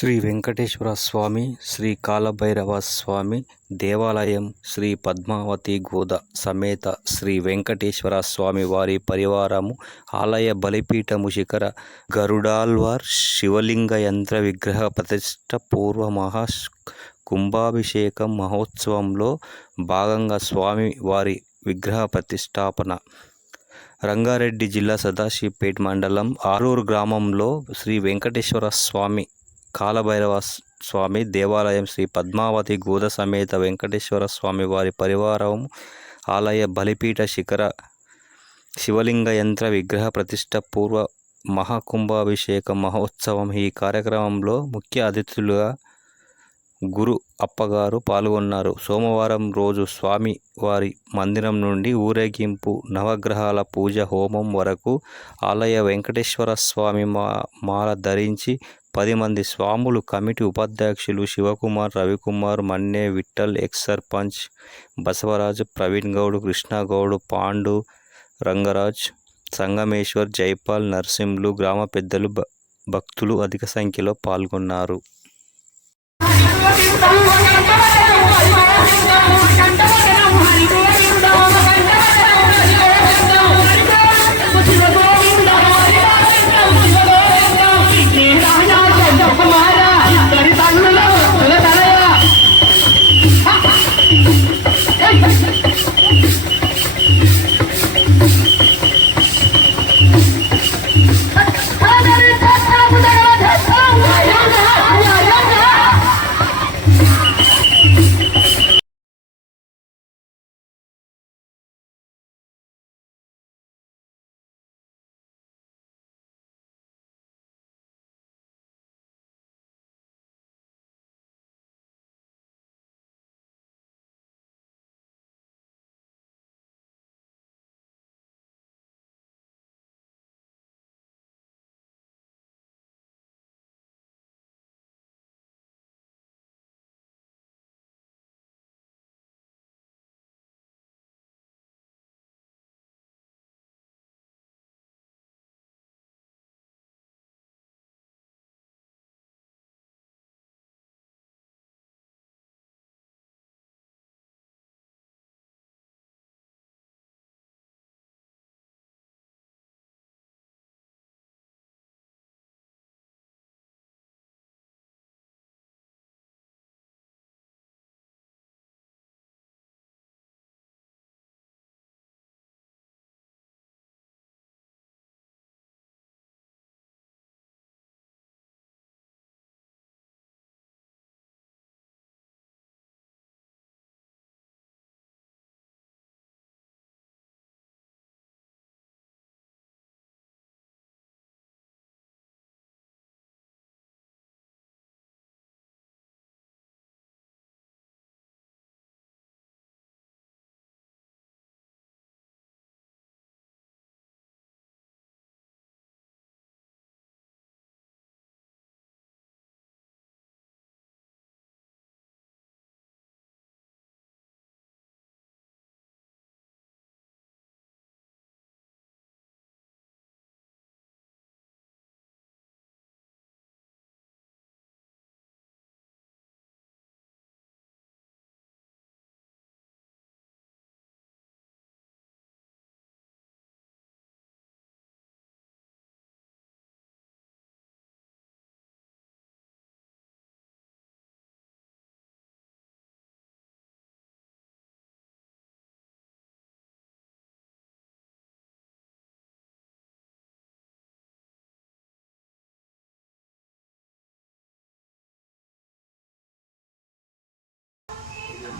శ్రీ వెంకటేశ్వర స్వామి శ్రీ కాలభైరవ స్వామి దేవాలయం శ్రీ పద్మావతి గోద సమేత శ్రీ వెంకటేశ్వర స్వామి వారి పరివారము ఆలయ బలిపీఠము శిఖర గరుడాల్వార్ శివలింగ యంత్ర విగ్రహ ప్రతిష్ట పూర్వ కుంభాభిషేకం మహోత్సవంలో భాగంగా స్వామి వారి విగ్రహ ప్రతిష్టాపన రంగారెడ్డి జిల్లా సదాశివపేట మండలం ఆరూరు గ్రామంలో శ్రీ వెంకటేశ్వర స్వామి కాలభైరవ స్వామి దేవాలయం శ్రీ పద్మావతి గోద సమేత వెంకటేశ్వర స్వామి వారి పరివారం ఆలయ బలిపీఠ శిఖర శివలింగ యంత్ర విగ్రహ ప్రతిష్ట పూర్వ మహాకుంభాభిషేక మహోత్సవం. ఈ కార్యక్రమంలో ముఖ్య అతిథులుగా గురు అప్పగారు పాల్గొన్నారు. సోమవారం రోజు స్వామి వారి మందిరం నుండి ఊరేగింపు, నవగ్రహాల పూజ, హోమం వరకు ఆలయ వెంకటేశ్వర స్వామి మాల ధరించి 10 మంది స్వాములు, కమిటీ ఉపాధ్యక్షులు శివకుమార్, రవికుమార్, మన్నే, విఠల్, ఎక్స్ సర్పంచ్ బసవరాజ్, ప్రవీణ్ గౌడ్, కృష్ణగౌడ్, పాండు, రంగరాజ్, సంగమేశ్వర్, జైపాల్, నర్సింహులు, గ్రామ పెద్దలు, భక్తులు అధిక సంఖ్యలో పాల్గొన్నారు.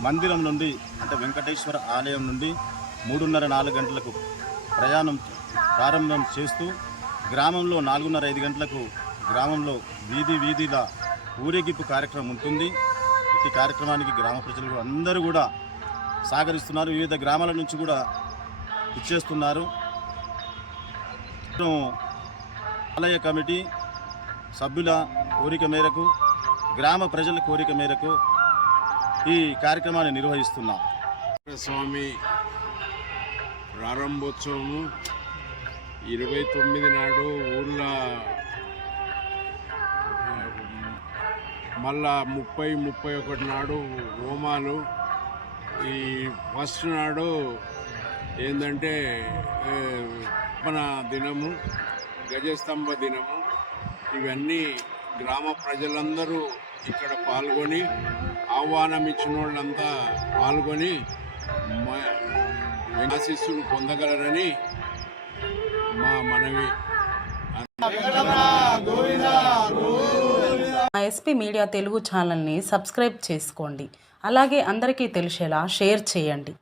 మందిరం నుండి అంటే వెంకటేశ్వర ఆలయం నుండి 3:30-4 గంటలకు ప్రారంభం చేస్తూ గ్రామంలో 4:30-5 గంటలకు గ్రామంలో వీధిల ఊరేగింపు కార్యక్రమం ఉంటుంది. ఈ కార్యక్రమానికి గ్రామ ప్రజలు అందరూ కూడా సహకరిస్తున్నారు. వివిధ గ్రామాల నుంచి కూడా ఇచ్చేస్తున్నారు. ఆలయ కమిటీ సభ్యుల కోరిక మేరకు, గ్రామ ప్రజల కోరిక మేరకు ఈ కార్యక్రమాన్ని నిర్వహిస్తున్నాం. స్వామి ప్రారంభోత్సవము 29 నాడు ఊళ్ళో మళ్ళా 30-31 నాడు హోమాలు. ఈ ఫస్ట్ నాడు ఏంటంటే మన దినము, గజస్తంభ దినము. ఇవన్నీ గ్రామ ప్రజలందరూ ఇక్కడ పాల్గొని, ఆహ్వానం ఇచ్చిన వాళ్ళంతా పాల్గొని ఆశీస్సులు పొందగలరని మా మనవి. మా ఎస్పీ మీడియా తెలుగు ఛానల్ని సబ్స్క్రైబ్ చేసుకోండి. అలాగే అందరికీ తెలిసేలా షేర్ చేయండి.